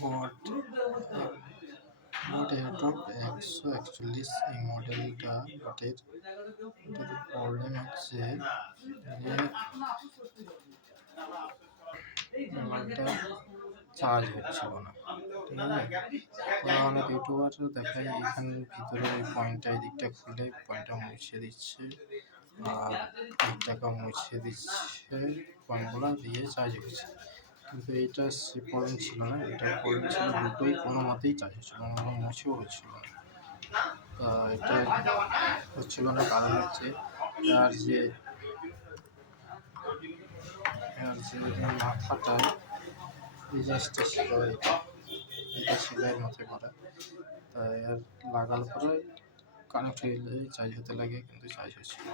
বট বট airdrop 141 এই মডেলটা বটের। এটাতে প্রবলেম হচ্ছে যে মোবাইলটা চার্জ হচ্ছিল না, ঠিক আছে। তো অনেক ইউটিউবার দেখায় এখানে ভিতরে ওই পয়েন্টটা এই দিকটা খুলে পয়েন্টটা মুছে দিচ্ছে আর দিকটাকে মুছে দিচ্ছে, পয়েন্টগুলো দিয়ে চার্জ হচ্ছে। কিন্তু এইটা সে প্রবলেম ছিল না, এটা প্রবলেম ছিল দুটোই কোনো মতেই চার্জ হচ্ছিল না, মুছেও হচ্ছিল না। তা এটা হচ্ছিল না কারণ হচ্ছে এর যে মাথাটা এই জিনিসটা ছিল, এটা ছিল এর মাথায় করা। তাই আর লাগার পরে কানেক্ট হয়ে চার্জ হতে লাগে, কিন্তু চার্জ হচ্ছিল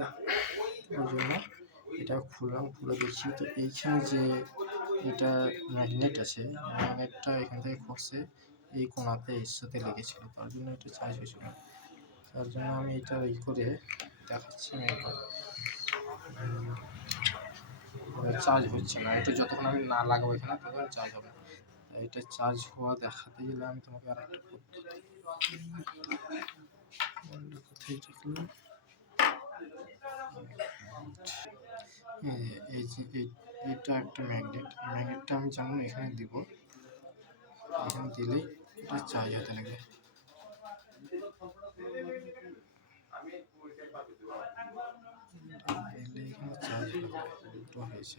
না। ওই জন্য এটা খুললাম, খুলে দেখছি তো এইখানে যে এটা ম্যাগনেট আছে, ম্যাগনেটটা এখান থেকে খসে এই কোণাতে এর সাথে লেগেছিল, তার জন্য এটা চার্জ হয়েছিল। তার জন্য আমি এটা করে দেখাচ্ছি, আমি চার্জ হচ্ছে না। এটা যতক্ষণ আমি না লাগাবো এখানে ততক্ষণ চার্জ হবে না। এটা চার্জ হওয়া দেখাতে গেলে আমি তোমাকে আর একটা পদ্ধতি কোথায় দেখলাম, এই যে এটা একটা ম্যাগনেটটা আমি যেমন এখানে দিব, এখানে দিলেই এটা চার্জ হতে লাগবে। দিলে এখানে চার্জ হবে, উল্টো হয়েছে,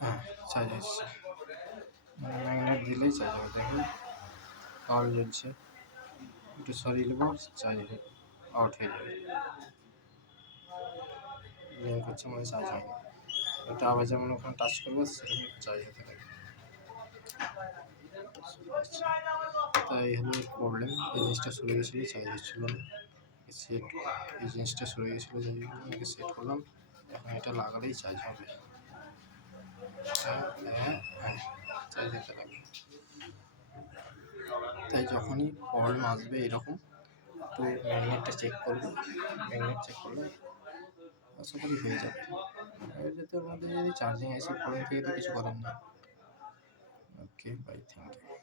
হ্যাঁ চার্জ হচ্ছে। ম্যাগনেট দিলেই চার্জ হবে, দেখো পাওয়ার জ্বলছে, একটু সরিয়ে নেবো, চার্জ আউট হয়ে যাবে, ব্লিঙ্ক হচ্ছে, মানে চার্জ হয়নি। এটা আবার যেমন ওখানে টাচ করবো সেরকম চার্জ হতে লাগে। তাই হলো প্রবলেম, এই জিনিসটা সরে গেছিলো, চার্জ হচ্ছিল না। সেট এই জিনিসটা সরে গেছিলো, যাই হোক সেট করলাম, এখন এটা লাগালেই চার্জ হবে। চার্জ হতে লাগবে। তাই যখনই প্রবলেম আসবে এরকম একটু ম্যাগনেটটা চেক করবে, ম্যাগনেট চেক করলে আশা করি হয়ে যাবে। যদি ওর মধ্যে যদি চার্জিং এসে প্রবলেম থেকে তো কিছু করার নেই। Okay bye, thank you.